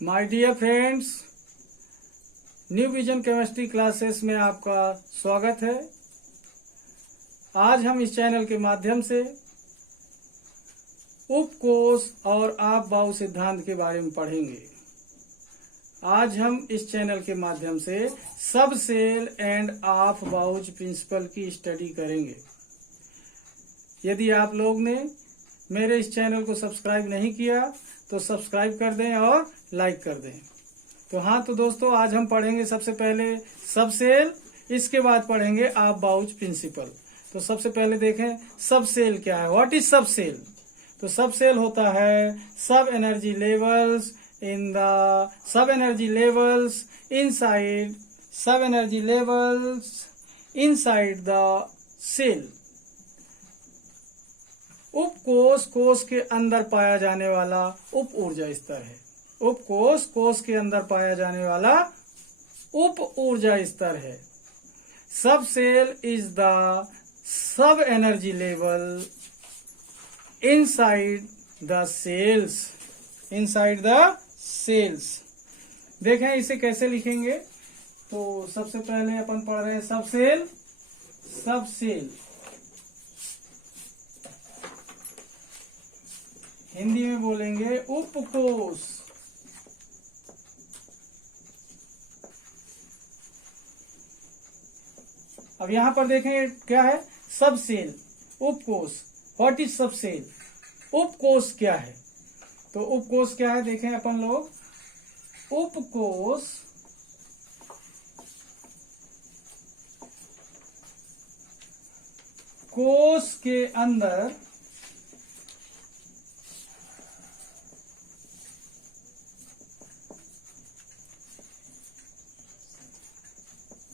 My dear friends, New Vision chemistry classes में आपका स्वागत है। आज हम इस चैनल के माध्यम से उपकोष और आप बाहु सिद्धांत के बारे में पढ़ेंगे। आज हम इस चैनल के माध्यम से सब सेल एंड ऑफ बाउच प्रिंसिपल की स्टडी करेंगे। यदि आप लोग ने मेरे इस चैनल को सब्सक्राइब नहीं किया तो सब्सक्राइब कर दें और लाइक कर दें। तो दोस्तों, आज हम पढ़ेंगे सबसे पहले सब सेल, इसके बाद पढ़ेंगे ऑफ बाउच प्रिंसिपल। तो सबसे पहले देखें सब सेल क्या है। What is subshell? तो सब सेल होता है sub energy levels in the sub energy levels inside the shell. उपकोष कोष के अंदर पाया जाने वाला उप ऊर्जा स्तर है। उपकोष कोष के अंदर पाया जाने वाला उप ऊर्जा स्तर है। सब cell is the sub energy level inside the cells. देखें इसे कैसे लिखेंगे। तो सबसे पहले अपन पढ़ रहे हैं सब सेल हिंदी में बोलेंगे उपकोष। अब यहां पर देखें क्या है सब सेल उपकोष। व्हाट इज सब सेल? उपकोष क्या है? तो उपकोष क्या है देखें अपन लोग। उपकोष कोष के अंदर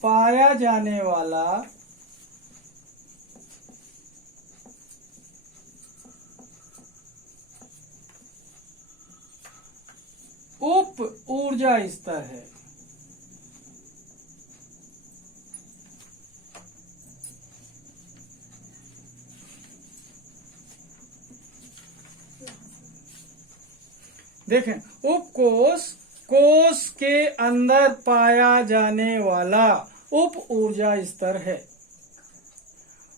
पाया जाने वाला उप ऊर्जा स्तर है। देखें उपकोष कोष के अंदर पाया जाने वाला उप ऊर्जा स्तर है।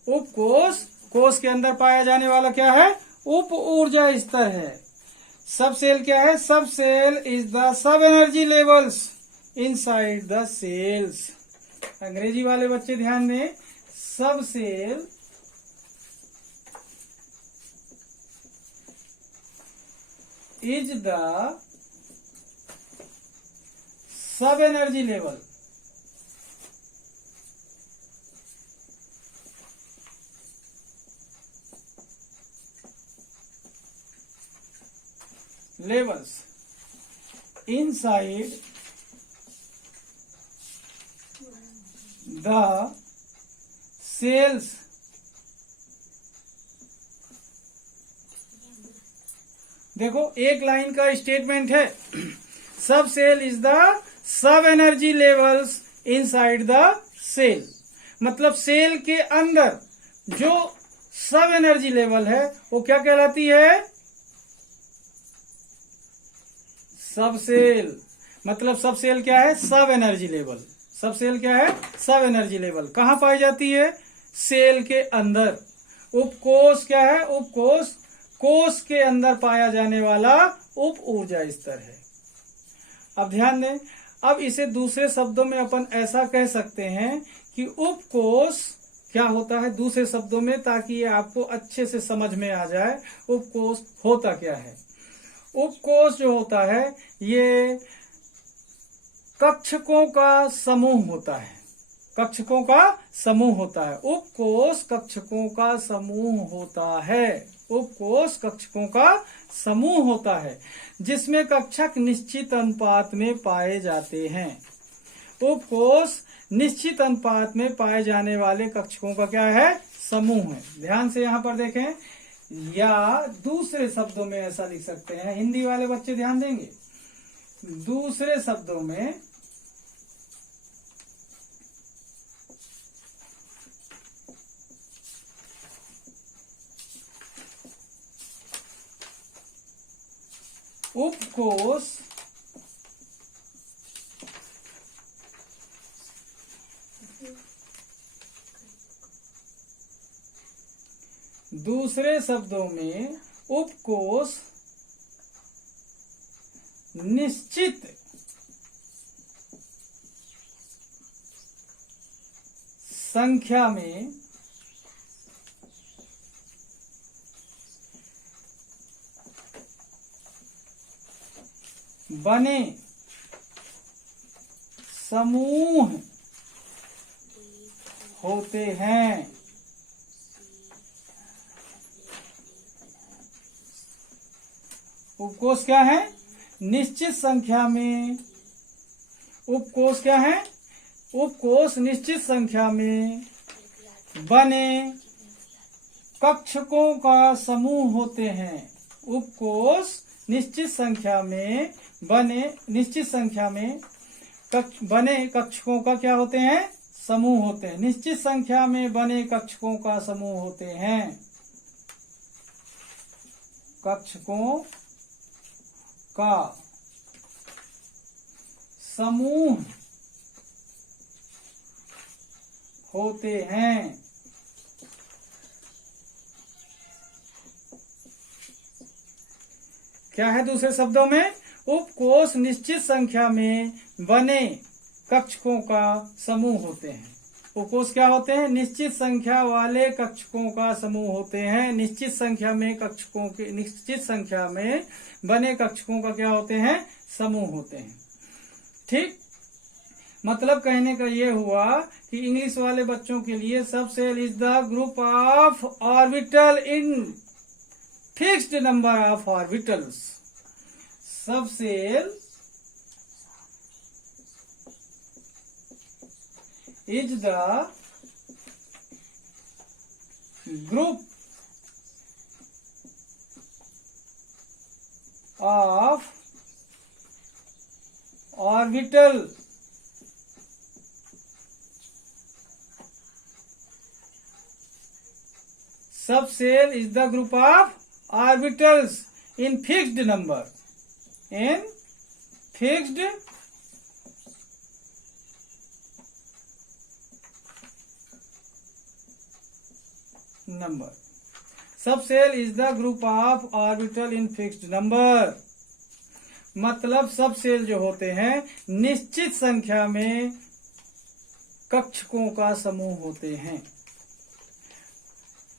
उपकोष कोष के अंदर पाया जाने वाला क्या है? उप ऊर्जा स्तर है। सब सेल क्या है? सब cell is the sub energy levels inside the cells. अंग्रेजी वाले बच्चे ध्यान दें, सब cell is the sub energy level levels inside the cells। देखो एक लाइन का स्टेटमेंट है सब cell is the sub energy levels inside the cell. मतलब सेल के अंदर जो सब एनर्जी लेवल है वो क्या कहलाती है? सब सेल। मतलब सब सेल क्या है? Sub energy level. Subshell क्या है? Sub energy level. कहां पाई जाती है? सेल के अंदर। उपकोष क्या है? उपकोष कोष के अंदर पाया जाने वाला उप ऊर्जा स्तर है। अब ध्यान दें, अब इसे दूसरे शब्दों में अपन ऐसा कह सकते हैं कि उपकोष क्या होता है दूसरे शब्दों में, ताकि ये आपको अच्छे से समझ में आ जाए उपकोष होता क्या है। उपकोष जो होता है ये कक्षकों का समूह होता है। कक्षकों का समूह होता है। उपकोष कक्षकों का समूह होता है। उपकोष कक्षकों का समूह होता है जिसमें कक्षक निश्चित अनुपात में पाए जाते हैं। उपकोष निश्चित अनुपात में पाए जाने वाले कक्षकों का क्या है? समूह है। ध्यान से यहां पर देखें, या दूसरे शब्दों में ऐसा लिख सकते हैं। हिंदी वाले बच्चे ध्यान देंगे। दूसरे शब्दों में उपकोष दूसरे शब्दों में उपकोष निश्चित संख्या में बने समूह होते हैं। उपकोष क्या है? निश्चित संख्या में। उपकोष क्या है? उपकोष निश्चित संख्या में बने कक्षकों का समूह होते हैं। उपकोष निश्चित संख्या में बने कक्षकों का क्या होते हैं? समूह होते हैं। निश्चित संख्या में बने कक्षकों का समूह होते हैं। कक्षकों का समूह होते हैं। क्या है दूसरे शब्दों में? उपकोष निश्चित संख्या में बने कक्षकों का समूह होते हैं। उपकोष क्या होते हैं? निश्चित संख्या वाले कक्षकों का समूह होते हैं। निश्चित संख्या में बने कक्षकों का क्या होते हैं? समूह होते हैं। ठीक, मतलब कहने का ये हुआ कि इंग्लिश वाले बच्चों के लिए subshell is the group of orbital in fixed number of orbitals. Subshell is the group of orbital subshell is the group of orbitals in fixed number. In fixed number. Subshell is the group of orbital in fixed number. मतलब subshell जो होते हैं निश्चित संख्या में कक्षकों का समूह होते हैं।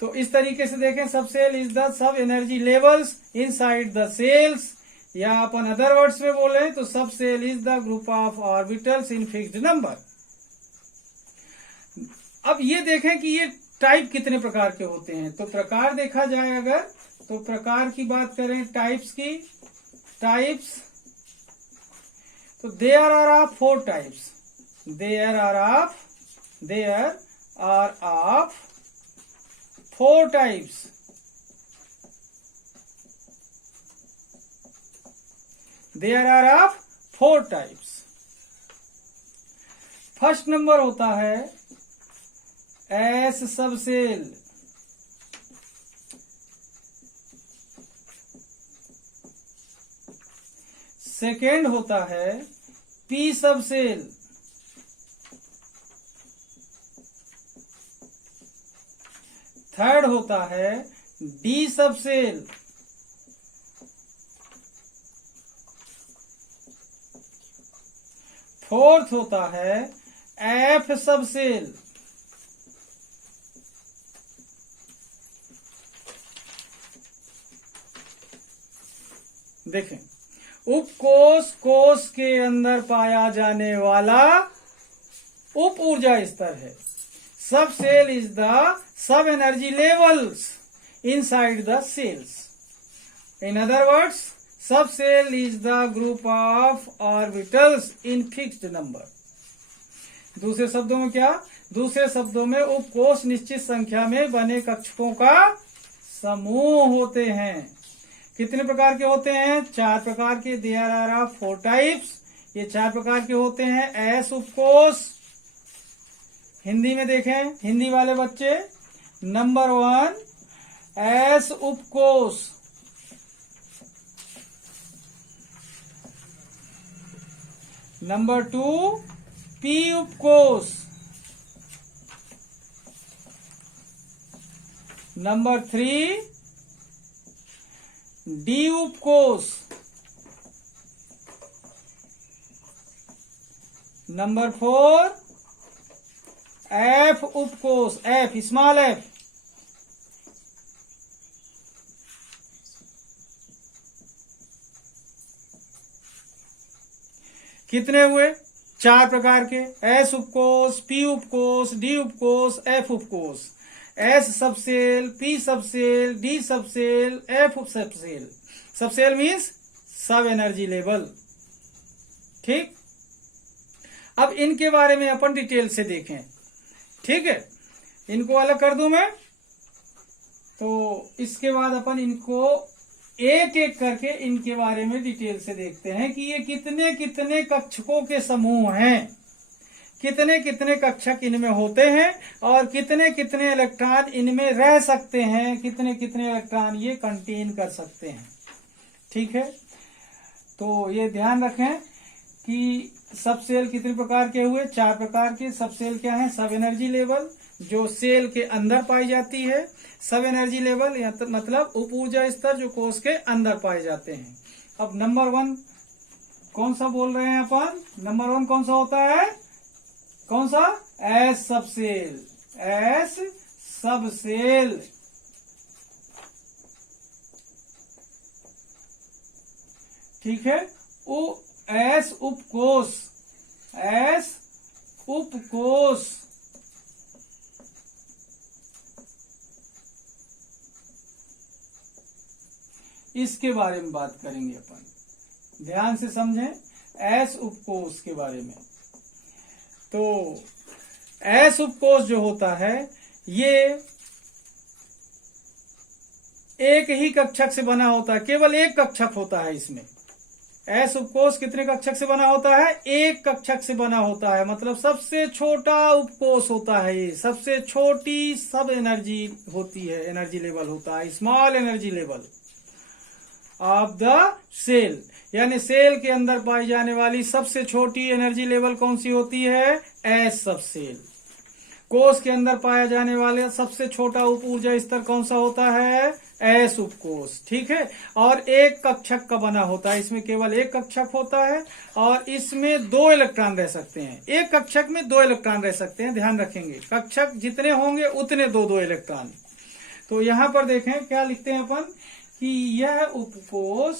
तो इस तरीके से देखें, subcell is the sub energy levels inside the cells, या अपन अदर वर्ड्स में बोले तो subcell is the group of orbitals in fixed number. अब ये देखें कि ये टाइप कितने प्रकार के होते हैं। तो प्रकार देखा जाए अगर, तो प्रकार की बात करें टाइप्स की, टाइप्स, तो there are of 4 types. There are of 4 types. There are of 4 types. First number होता है एस सबसेल। सेकेंड होता है पी सबसेल। थर्ड होता है डी सबसेल। फोर्थ होता है एफ सबसेल। देखें, उपकोष कोष के अंदर पाया जाने वाला उप ऊर्जा स्तर है। Subshell is the sub energy levels inside the shells. In other words, subshell is the group of orbitals in fixed number. दूसरे शब्दों में क्या? दूसरे शब्दों में उपकोष निश्चित संख्या में बने कक्षकों का समूह होते हैं। कितने प्रकार के होते हैं? 4 प्रकार के। There are of 4 types. ये 4 प्रकार के होते हैं। एस उपकोष, हिंदी में देखें हिंदी वाले बच्चे, नंबर 1 एस उपकोष। नंबर 2 पी उपकोष। नंबर 3 डी उपकोष। नंबर 4 एफ उपकोष, एफ स्मॉल एफ। कितने हुए? 4 प्रकार के, एस उपकोष, पी उपकोष, डी उपकोष, एफ उपकोष। S subshell, P subshell, D subshell, F subshell. Subshell means sub energy level. ठीक, अब इनके बारे में अपन डिटेल से देखें। ठीक है, इनको अलग कर दूं मैं, तो इसके बाद अपन इनको एक एक करके इनके बारे में डिटेल से देखते हैं कि ये कितने कितने कक्षकों के समूह हैं, कितने कितने कक्षक इनमें होते हैं और कितने कितने इलेक्ट्रॉन इनमें रह सकते हैं, कितने कितने इलेक्ट्रॉन ये कंटेन कर सकते हैं। ठीक है, तो ये ध्यान रखें कि सब सेल कितने प्रकार के हुए? 4 प्रकार के। सब सेल क्या है? सब एनर्जी लेवल, जो सेल के अंदर पाई जाती है। सब एनर्जी लेवल मतलब उप ऊर्जा स्तर, जो कोष के अंदर पाए जाते हैं। अब नंबर 1 कौन सा बोल रहे हैं अपन? नंबर 1 कौन सा होता है? कौन सा? एस सब सेल, एस सब सेल। ठीक है, एस उपकोष, एस उपकोष। इसके बारे में बात करेंगे अपन, ध्यान से समझें एस उपकोष के बारे में। तो एस उपकोष जो होता है ये एक ही कक्षक से बना होता है, केवल एक कक्षक होता है इसमें। एस उपकोष कितने कक्षक से बना होता है? एक कक्षक से बना होता है, मतलब सबसे छोटा उपकोष होता है ये, सबसे छोटी सब एनर्जी होती है, एनर्जी लेवल होता है, small energy level of the shell. यानी सेल के अंदर पाई जाने वाली सबसे छोटी एनर्जी लेवल कौन सी होती है? एस सब सेल। कोष के अंदर पाया जाने वाले सबसे छोटा उप ऊर्जा स्तर कौन सा होता है? एस उपकोष। ठीक है, और एक कक्षक का बना होता है, इसमें केवल एक कक्षक होता है और इसमें 2 इलेक्ट्रॉन रह सकते हैं। एक कक्षक में 2 इलेक्ट्रॉन रह सकते हैं, ध्यान रखेंगे, कक्षक जितने होंगे उतने 2-2 इलेक्ट्रॉन। तो यहां पर देखें क्या लिखते हैं अपन कि यह उपकोष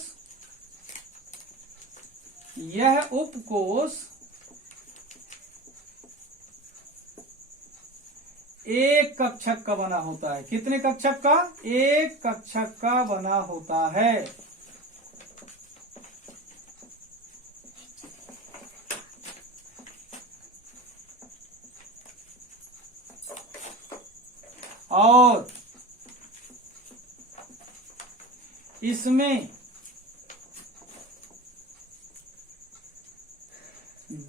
एक कक्षक का बना होता है। कितने कक्षक का? एक कक्षक का बना होता है। और इसमें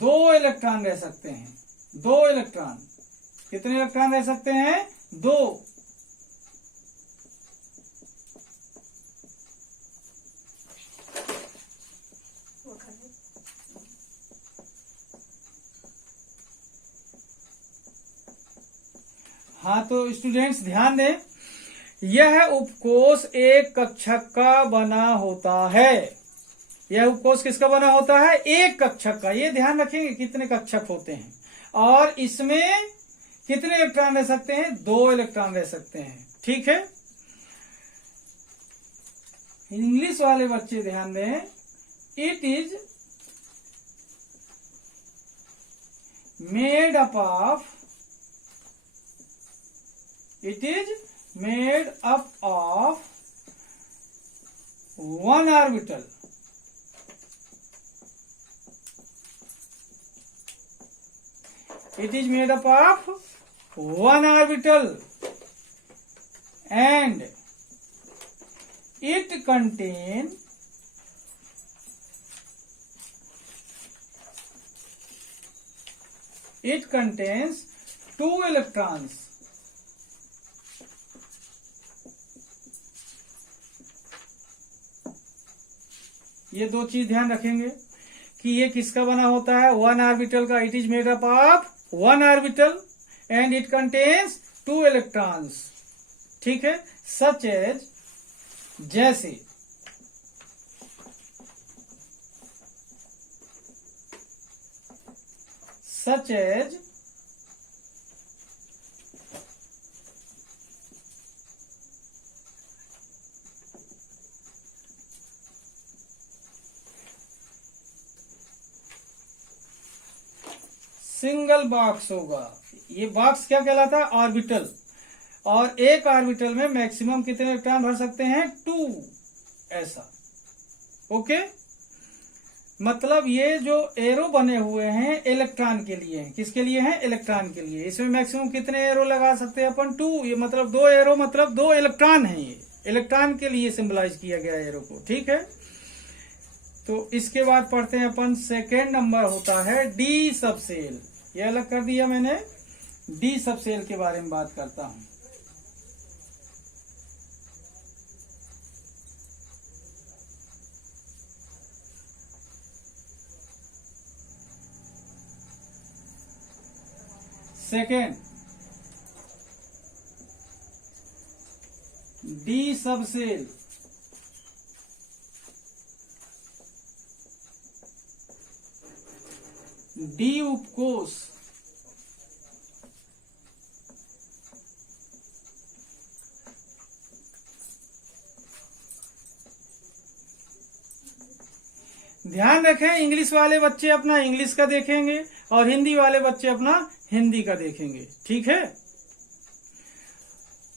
2 इलेक्ट्रॉन रह सकते हैं। 2 इलेक्ट्रॉन। कितने इलेक्ट्रॉन रह सकते हैं? 2। हाँ, तो स्टूडेंट्स ध्यान दें, यह उपकोष एक कक्षक का बना होता है। यह उपकोष किसका बना होता है? एक कक्षक का। ये ध्यान रखेंगे कितने कक्षक होते हैं और इसमें कितने इलेक्ट्रॉन रह सकते हैं? 2 इलेक्ट्रॉन रह सकते हैं। ठीक है, इंग्लिश वाले बच्चे ध्यान दें, it is made up of one orbital. It is made up of 1 orbital and it contains two electrons. ये 2 चीज ध्यान रखेंगे कि ये किसका बना होता है? 1 ऑर्बिटल का। It is made up of 1 orbital and it contains 2 electrons. ठीक है, सच एज जैसे, सच एज सिंगल बॉक्स होगा। ये बॉक्स क्या कहलाता है? ऑर्बिटल। और एक ऑर्बिटल में मैक्सिमम कितने इलेक्ट्रॉन भर सकते हैं? 2, ऐसा। ओके, मतलब ये जो एरो बने हुए हैं इलेक्ट्रॉन के लिए हैं। किसके लिए हैं? इलेक्ट्रॉन के लिए। इसमें मैक्सिमम कितने एरो लगा सकते हैं अपन? 2। ये मतलब 2 एरो, मतलब 2 इलेक्ट्रॉन है। ये इलेक्ट्रॉन के लिए सिंबलाइज किया गया एरो को, ठीक है। तो इसके बाद पढ़ते हैं अपन, सेकेंड नंबर होता है डी सबसेल। ये अलग कर दिया मैंने। डी सबसेल के बारे में बात करता हूं। सेकेंड, डी सबसेल डी उपकोष ध्यान रखें, इंग्लिश वाले बच्चे अपना इंग्लिश का देखेंगे और हिंदी वाले बच्चे अपना हिंदी का देखेंगे, ठीक है।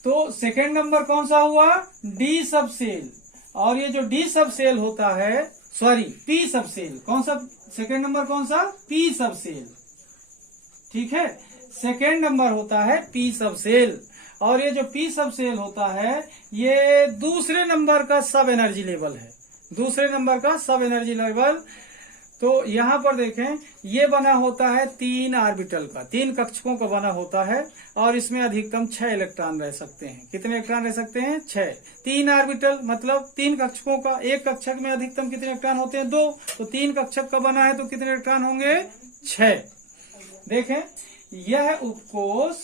तो सेकेंड नंबर कौन सा हुआ? D subshell. और ये जो डी सबसेल होता है, सॉरी पी सबसेल, कौन सा सेकेंड नंबर? कौन सा? पी सबसेल, ठीक है। सेकेंड नंबर होता है पी सबसेल। और ये जो पी सबसेल होता है, ये दूसरे नंबर का सब एनर्जी लेवल है। दूसरे नंबर का सब एनर्जी लेवल। तो यहां पर देखें, ये बना होता है 3 ऑर्बिटल का, 3 कक्षकों का बना होता है। और इसमें अधिकतम 6 इलेक्ट्रॉन रह सकते हैं। कितने इलेक्ट्रॉन रह सकते हैं? 6। 3 ऑर्बिटल मतलब 3 कक्षकों का। एक कक्षक में अधिकतम कितने इलेक्ट्रॉन होते हैं? 2। तो 3 कक्षक का बना है तो कितने इलेक्ट्रॉन होंगे? 6। देखें, यह उपकोष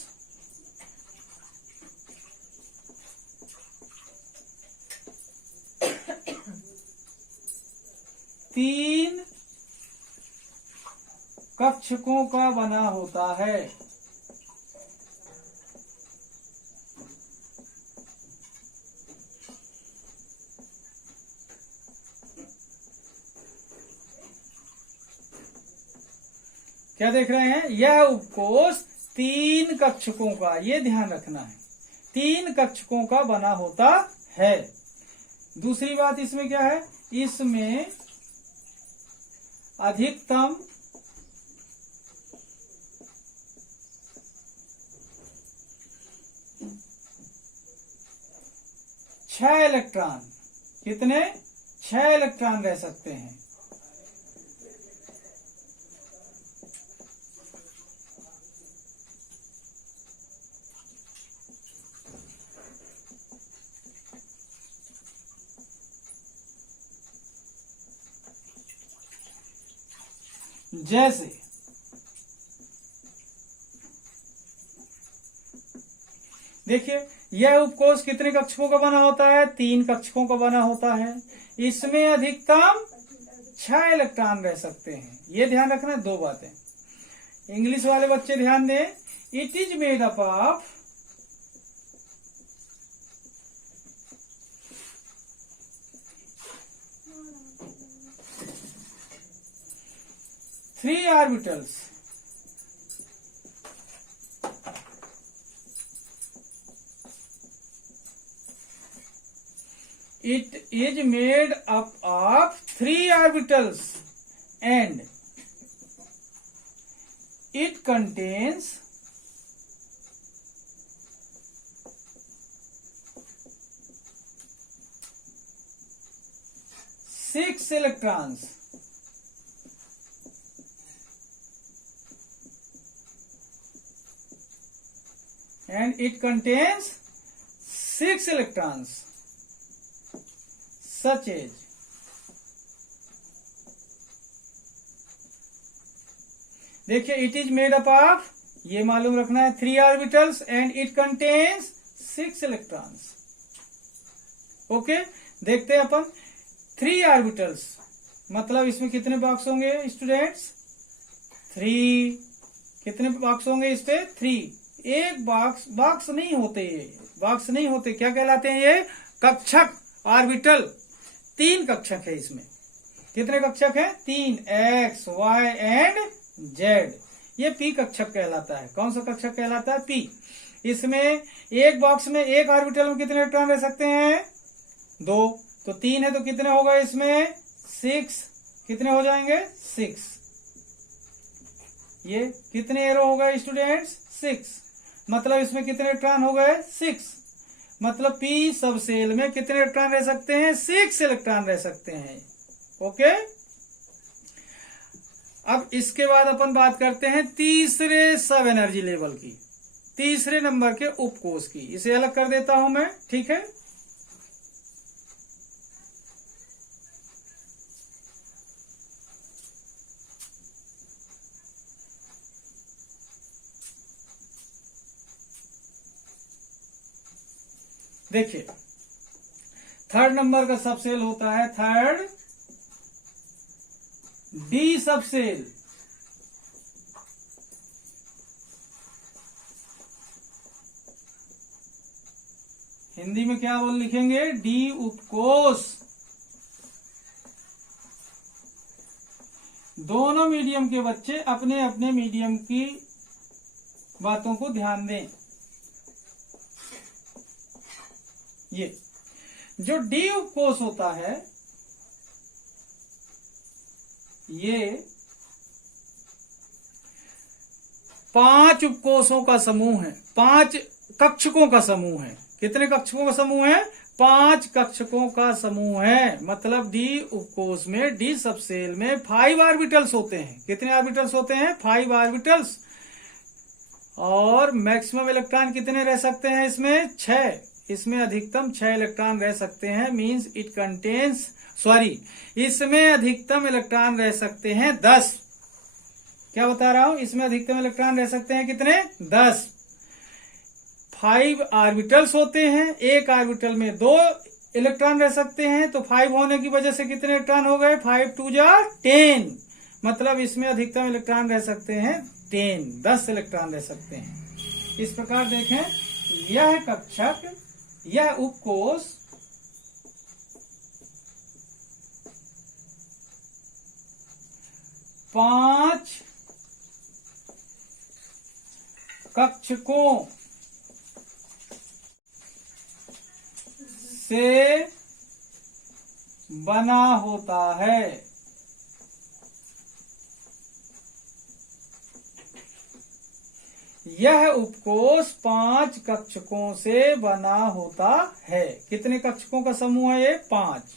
तीन कक्षकों का बना होता है। क्या देख रहे हैं? यह उपकोष 3 कक्षकों का, ये ध्यान रखना है, 3 कक्षकों का बना होता है। दूसरी बात इसमें क्या है? इसमें अधिकतम 6 इलेक्ट्रॉन, कितने? 6 इलेक्ट्रॉन रह सकते हैं। जैसे देखिए, यह उपकोष कितने कक्षकों का बना होता है? 3 कक्षकों का बना होता है। इसमें अधिकतम 6 इलेक्ट्रॉन रह सकते हैं। ये ध्यान रखना है। 2 बातें, इंग्लिश वाले बच्चे ध्यान दें। It is made up of 3 orbitals. It is made up of 3 orbitals and it contains 6 electrons. And it contains 6 electrons such as देखिए, it is made up of, ये मालूम रखना है, 3 orbitals and it contains 6 electrons. Okay, देखते हैं अपन 3 orbitals, मतलब इसमें कितने बॉक्स होंगे स्टूडेंट्स? 3। कितने बॉक्स होंगे इस पे? 3। एक बॉक्स नहीं होते, ये बॉक्स नहीं होते, क्या कहलाते हैं ये? कक्षक, ऑर्बिटल। 3 कक्षक है इसमें। कितने कक्षक है? 3, एक्स, वाई एंड जेड। ये पी कक्षक कहलाता है। कौन सा कक्षक कहलाता है? पी। इसमें एक बॉक्स में एक ऑर्बिटल में कितने इलेक्ट्रॉन रह सकते हैं? 2। तो 3 है तो कितने होगा इसमें? 6। कितने हो जाएंगे? 6। ये कितने एरो हो गए स्टूडेंट्स? 6। मतलब इसमें कितने इलेक्ट्रॉन हो गए? 6। मतलब पी सब सेल में कितने इलेक्ट्रॉन रह सकते हैं? 6 इलेक्ट्रॉन रह सकते हैं। ओके, अब इसके बाद अपन बात करते हैं तीसरे सब एनर्जी लेवल की, तीसरे नंबर के उपकोष की। इसे अलग कर देता हूं मैं, ठीक है। देखिए, थर्ड नंबर का सबसेल होता है थर्ड डी सबसेल। हिंदी में क्या बोल लिखेंगे? डी उपकोष। दोनों मीडियम के बच्चे अपने अपने मीडियम की बातों को ध्यान दें। ये जो डी उपकोष होता है, ये 5 उपकोषों का समूह है, 5 कक्षकों का समूह है। कितने कक्षकों का समूह है? 5 कक्षकों का समूह है। मतलब डी उपकोष में, डी सबसेल में 5 ऑर्बिटल्स होते हैं। कितने ऑर्बिटल्स होते हैं? 5 ऑर्बिटल्स। और मैक्सिमम इलेक्ट्रॉन कितने रह सकते हैं इसमें? 6। इसमें अधिकतम 6 इलेक्ट्रॉन रह सकते हैं। मींस इट कंटेन्स, सॉरी, इसमें अधिकतम इलेक्ट्रॉन रह सकते हैं 10। क्या बता रहा हूं? इसमें अधिकतम इलेक्ट्रॉन रह सकते हैं कितने? 10। 5 ऑर्बिटल्स होते हैं, एक ऑर्बिटल में 2 इलेक्ट्रॉन रह सकते हैं। तो 5 होने की वजह से कितने इलेक्ट्रॉन हो गए? 5 2 जा 10। मतलब इसमें अधिकतम इलेक्ट्रॉन रह सकते हैं 10 इलेक्ट्रॉन रह सकते हैं। इस प्रकार देखें, यह कक्षक, यह उपकोष पांच कक्षकों से बना होता है। यह उपकोष 5 कक्षकों से बना होता है। कितने कक्षकों का समूह है ये? 5।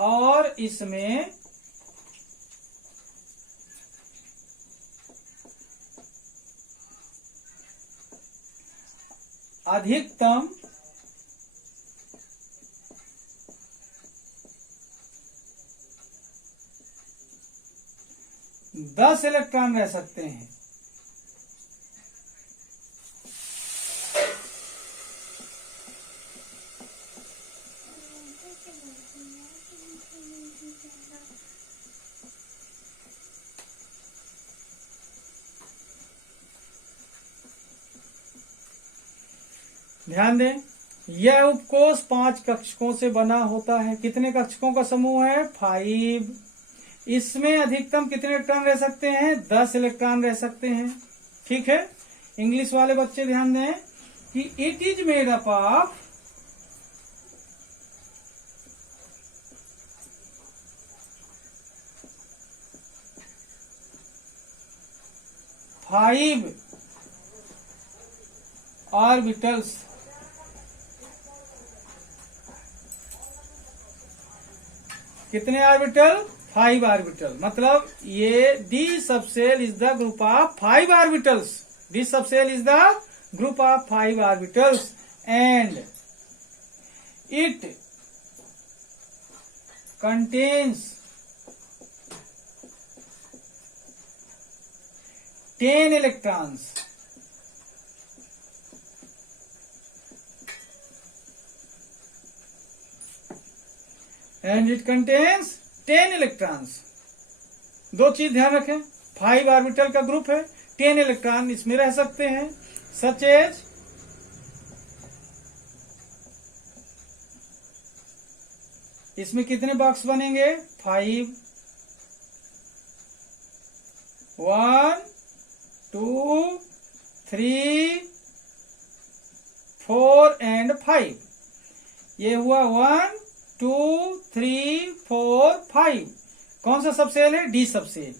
और इसमें अधिकतम 10 इलेक्ट्रॉन रह सकते हैं। ध्यान दें, यह उपकोष 5 कक्षकों से बना होता है। कितने कक्षकों का समूह है? 5। इसमें अधिकतम कितने इलेक्ट्रॉन रह सकते हैं? 10 इलेक्ट्रॉन रह सकते हैं। ठीक है, इंग्लिश वाले बच्चे ध्यान दें कि it is made up of 5 orbitals. कितने ऑर्बिटल? 5 ऑर्बिटल। मतलब ये D subshell is the group of 5 orbitals. D subshell is the group of 5 orbitals and it contains 10 electrons and it contains 10 electrons. दो चीज ध्यान रखें, 5 ऑर्बिटल का group है, 10 electron इसमें रह सकते हैं। सच एज इसमें कितने बॉक्स बनेंगे? 5, 1, 2, 3, 4 एंड 5। ये हुआ 1, 2, 3, 4, 5। कौन सा सबसेल है? D subshell.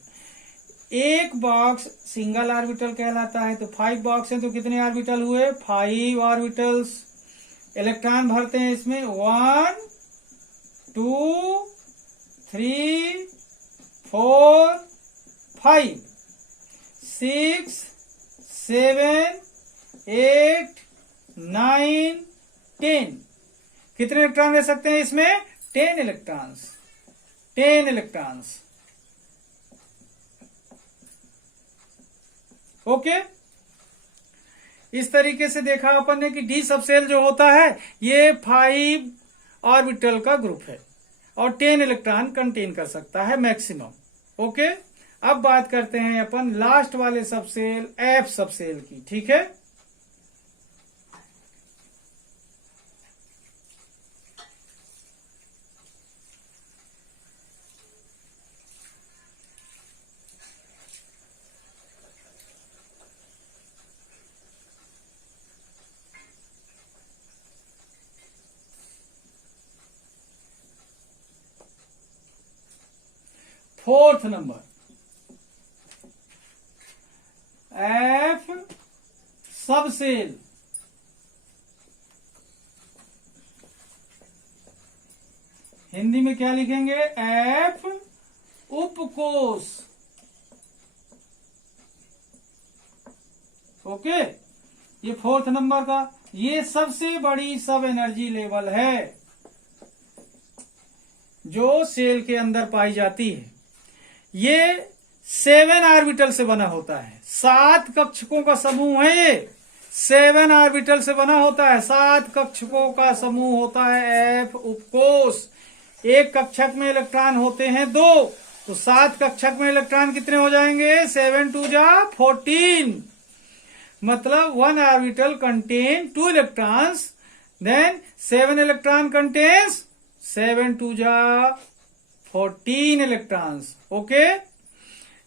एक बॉक्स सिंगल ऑर्बिटल कहलाता है, तो 5 बॉक्स हैं तो कितने ऑर्बिटल हुए? 5 ऑर्बिटल्स। इलेक्ट्रॉन भरते हैं इसमें 1, 2, 3, 4, 5, 6, 7, 8, 9, 10। कितने इलेक्ट्रॉन ले सकते हैं इसमें? 10 इलेक्ट्रॉन्स। 10 इलेक्ट्रॉन्स। ओके, इस तरीके से देखा अपन ने कि डी सबसेल जो होता है ये 5 ऑर्बिटल का ग्रुप है और 10 इलेक्ट्रॉन कंटेन कर सकता है मैक्सिमम। ओके, अब बात करते हैं अपन लास्ट वाले सबसेल एफ सबसेल की। ठीक है, fourth number F subshell. Hindi में क्या लिखेंगे? एफ उपकोष। ओके, ये फोर्थ नंबर का, ये सबसे बड़ी सब एनर्जी लेवल है जो सेल के अंदर पाई जाती है। ये 7 ऑर्बिटल से बना होता है, 7 कक्षकों का समूह है। ये 7 ऑर्बिटल से बना होता है, 7 कक्षकों का समूह होता है एफ उपकोष। एक कक्षक में इलेक्ट्रॉन होते हैं 2, तो 7 कक्षक में इलेक्ट्रॉन कितने हो जाएंगे? 7 2 जा 14। मतलब 1 orbital contain 2 electrons, then 7 electron contains 7 2 जा 14 इलेक्ट्रॉन्स। ओके,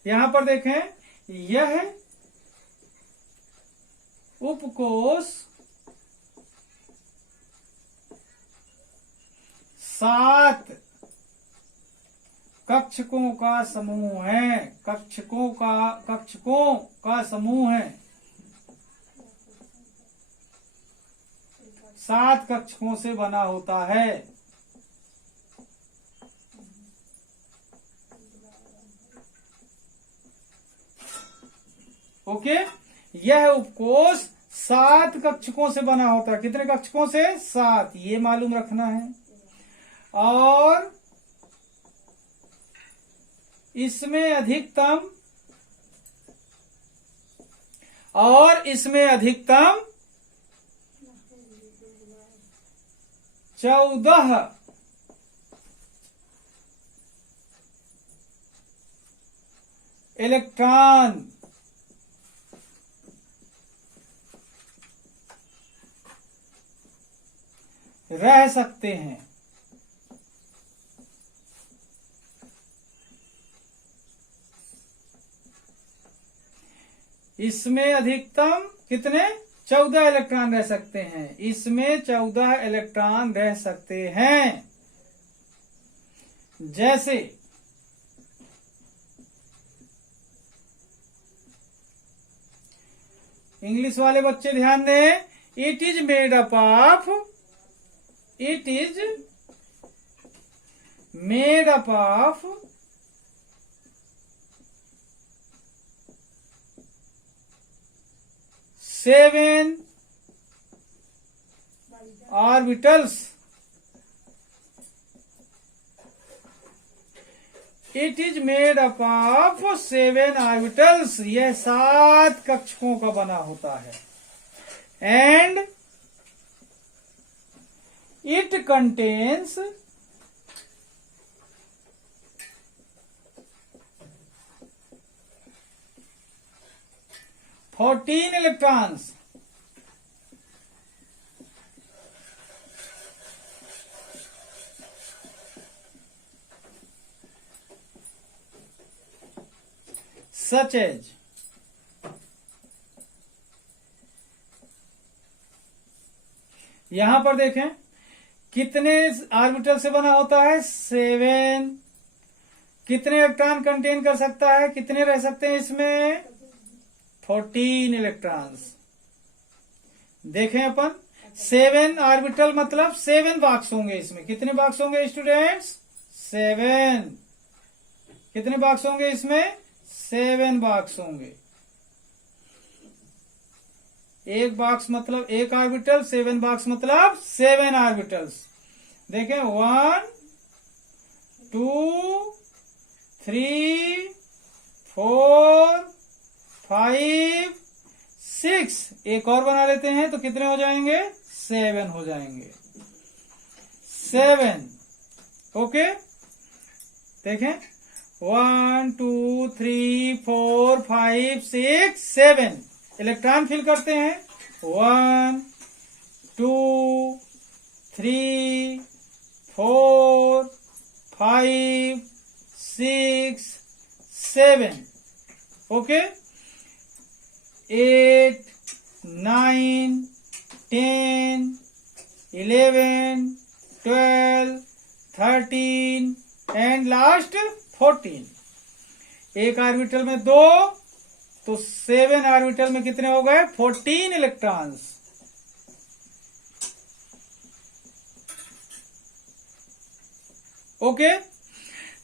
यहां पर देखें, यह उपकोष 7 कक्षकों का समूह है। कक्षकों का समूह है। 7 कक्षकों से बना होता है। ओके, यह उपकोष 7 कक्षकों से बना होता है। कितने कक्षकों से? 7, ये मालूम रखना है। और इसमें अधिकतम 14 इलेक्ट्रॉन रह सकते हैं। इसमें अधिकतम कितने? 14 इलेक्ट्रॉन रह सकते हैं। इसमें 14 इलेक्ट्रॉन रह सकते हैं। जैसे इंग्लिश वाले बच्चे ध्यान दें, it is made up of 7 orbitals. It is made up of 7 orbitals. यह 7 कक्षकों का बना होता है। And it contains 14 electrons. Such as यहां पर देखें कितने ऑर्बिटल से बना होता है 7। कितने इलेक्ट्रॉन कंटेन कर सकता है, कितने रह सकते हैं इसमें 14 इलेक्ट्रॉन्स। देखें अपन 7 ऑर्बिटल मतलब 7 बॉक्स होंगे इसमें। कितने बॉक्स होंगे स्टूडेंट्स 7। कितने बॉक्स होंगे इसमें 7 बॉक्स होंगे। एक बॉक्स मतलब एक ऑर्बिटल, 7 बॉक्स मतलब 7 ऑर्बिटल्स। देखें 1 2 3 4 5 6। एक और बना लेते हैं तो कितने हो जाएंगे 7 हो जाएंगे। 7 ओके। देखें 1 2 3 4 5 6 7 इलेक्ट्रॉन फिल करते हैं। 1 2 3 4 5 6 7 ओके। 8 9 10 11 12 13 and last 14। एक ऑर्बिटल में 2 तो 7 ऑर्बिटल में कितने हो गए 14 इलेक्ट्रॉन्स। ओके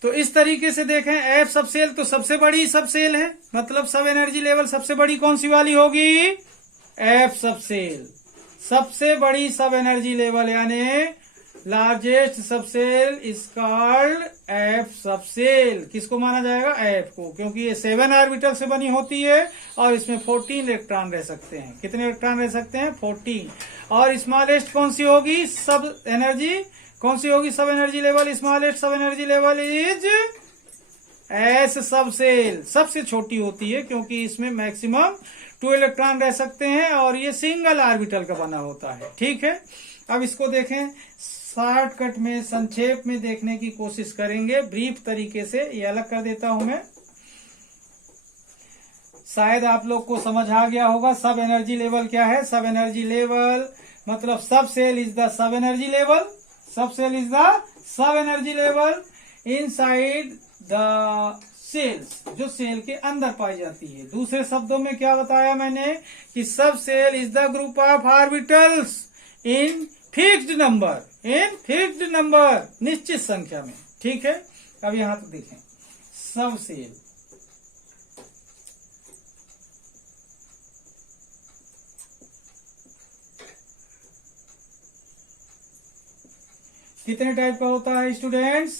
तो इस तरीके से देखें एफ सबसेल तो सबसे बड़ी सबसेल है, मतलब सब एनर्जी लेवल सबसे बड़ी कौन सी वाली होगी एफ सबसेल। सबसे बड़ी सब एनर्जी लेवल यानी largest subshell is called F subshell. किसको माना जाएगा एफ को, क्योंकि ये 7 ऑर्बिटल से बनी होती है और इसमें 14 इलेक्ट्रॉन रह सकते हैं। कितने इलेक्ट्रॉन रह सकते हैं 14। और स्मॉलेस्ट कौन सी होगी सब एनर्जी, कौन सी होगी सब एनर्जी लेवल, स्मॉलेस्ट सब energy level is S subshell. सबसे छोटी होती है क्योंकि इसमें मैक्सिमम 2 इलेक्ट्रॉन रह सकते हैं और ये सिंगल ऑर्बिटल का बना होता है। ठीक है, अब इसको देखें शॉर्टकट में संक्षेप में देखने की कोशिश करेंगे ब्रीफ तरीके से। ये अलग कर देता हूं मैं, शायद आप लोग को समझ आ गया होगा। सब एनर्जी लेवल क्या है, सब एनर्जी लेवल मतलब सब cell is the sub energy level. सब cell is the sub energy level inside the shells, जो सेल के अंदर पाई जाती है। दूसरे शब्दों में क्या बताया मैंने कि सब cell is the group of orbitals in fixed number, in fixed number निश्चित संख्या में। ठीक है, अब यहां तो देखें सब सेल कितने टाइप का होता है स्टूडेंट्स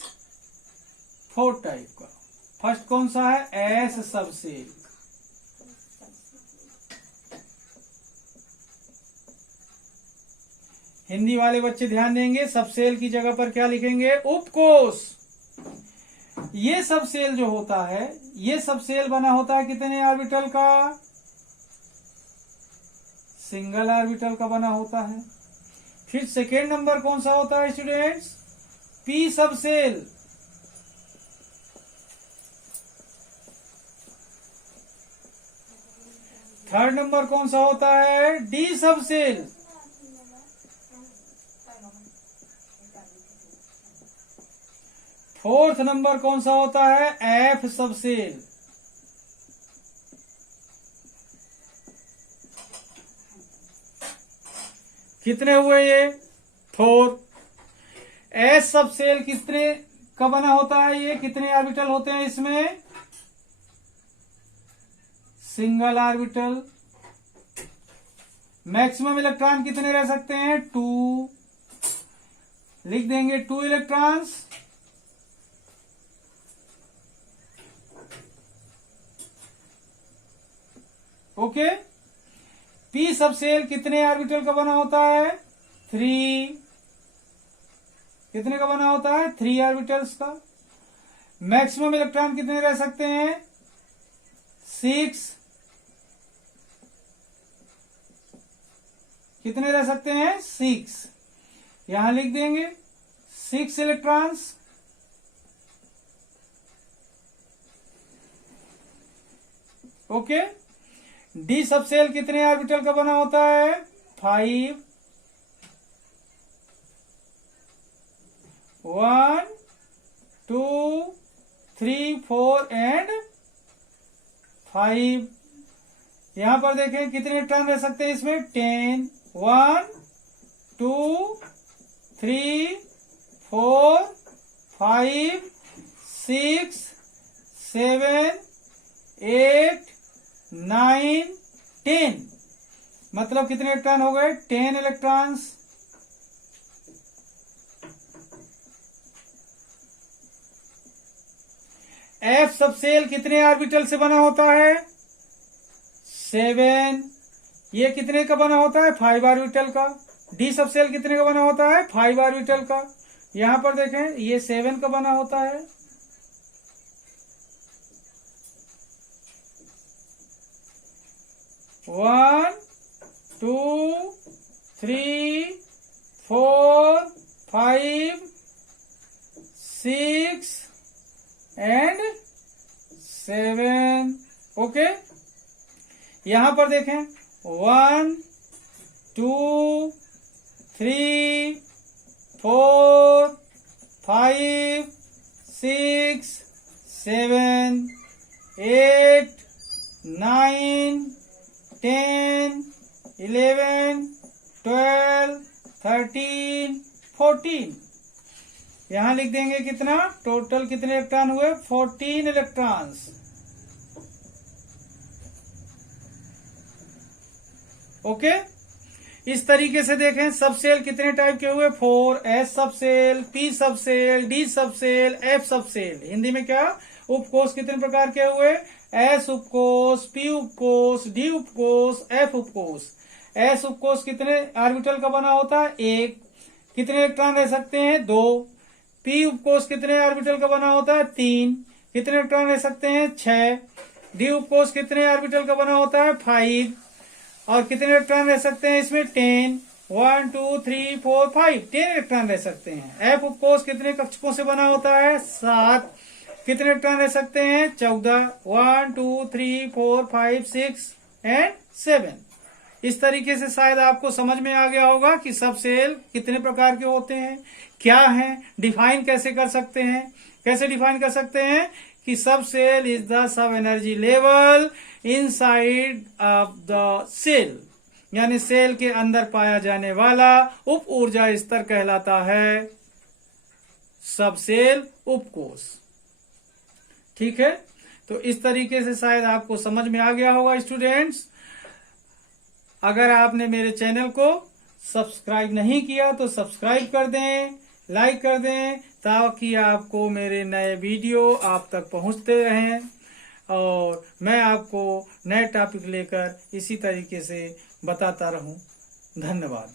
4 टाइप का। फर्स्ट कौन सा है एस सबसेल। हिंदी वाले बच्चे ध्यान देंगे, सबसेल की जगह पर क्या लिखेंगे उपकोष। ये सबसेल जो होता है, ये सबसेल बना होता है कितने ऑर्बिटल का, सिंगल ऑर्बिटल का बना होता है। फिर सेकेंड नंबर कौन सा होता है students P subshell. Third number कौन सा होता है डी सबसेल। फोर्थ नंबर कौन सा होता है एफ सबसेल। कितने हुए ये 4। एस सबसेल कितने का बना होता है, ये कितने ऑर्बिटल होते हैं इसमें सिंगल ऑर्बिटल। मैक्सिमम इलेक्ट्रॉन कितने रह सकते हैं 2। लिख देंगे 2 इलेक्ट्रॉन्स। ओके, पी सबसेल कितने ऑर्बिटल का बना होता है 3। कितने का बना होता है 3 ऑर्बिटल्स का। मैक्सिमम इलेक्ट्रॉन कितने रह सकते हैं 6। कितने रह सकते हैं? 6। यहां लिख देंगे 6 इलेक्ट्रॉन्स। ओके। डी सबसेल कितने ऑर्बिटल का बना होता है? 5। 1 2 3 4 एंड 5। यहां पर देखें कितने इलेक्ट्रॉन रह सकते हैं इसमें? 10। 1 2 3 4 5 6 7 8 9 10। मतलब कितने इलेक्ट्रॉन हो गए? 10 इलेक्ट्रॉन्स। एफ सबसेल कितने ऑर्बिटल से बना होता है? 7। ये कितने का बना होता है? 5 ऑर्बिटल का। डी सबसेल कितने का बना होता है? 5 ऑर्बिटल का। यहां पर देखें ये 7 का बना होता है। One 2 3 4 5 6 and 7। ओके। यहां पर देखें 1 2 3 4 5 6 7 8 9 10 11 12 13 14। यहां लिख देंगे कितना? टोटल कितने इलेक्ट्रॉन हुए? 14 इलेक्ट्रॉन्स। ओके। इस तरीके से देखें सबसेल कितने टाइप के हुए? 4। S subshell, P subshell, D subshell, F subshell. Hindi में क्या? उपकोष कितने प्रकार के हुए? एस उपकोष, पी उपकोष, डी उपकोष, एफ उपकोष। एस उपकोष कितने ऑर्बिटल का बना होता है? 1। कितने इलेक्ट्रॉन रह सकते हैं? 2। पी उपकोष कितने ऑर्बिटल का बना होता है? 3। कितने इलेक्ट्रॉन रह सकते हैं? 6। डी उपकोष कितने ऑर्बिटल का बना होता है? 5। और कितने इलेक्ट्रॉन रह सकते हैं इसमें? 10। 1 2 3 4 5 10 इलेक्ट्रॉन रह सकते हैं। एफ उपकोष कितने कक्षकों से बना होता है? 7। कितने इलेक्ट्रॉन रह सकते हैं? 14। 1 2 3 4 5 6 एंड 7। इस तरीके से शायद आपको समझ में आ गया होगा कि सबसेल कितने प्रकार के होते हैं, क्या हैं, डिफाइन कैसे कर सकते हैं। कैसे डिफाइन कर सकते हैं कि subshell is the sub energy level inside of the shell, यानी सेल के अंदर पाया जाने वाला उप ऊर्जा स्तर कहलाता है सबसेल उपकोष। ठीक है, तो इस तरीके से शायद आपको समझ में आ गया होगा स्टूडेंट्स। अगर आपने मेरे चैनल को सब्सक्राइब नहीं किया तो सब्सक्राइब कर दें, लाइक कर दें, ताकि आपको मेरे नए वीडियो आप तक पहुंचते रहें और मैं आपको नए टॉपिक लेकर इसी तरीके से बताता रहूं। धन्यवाद।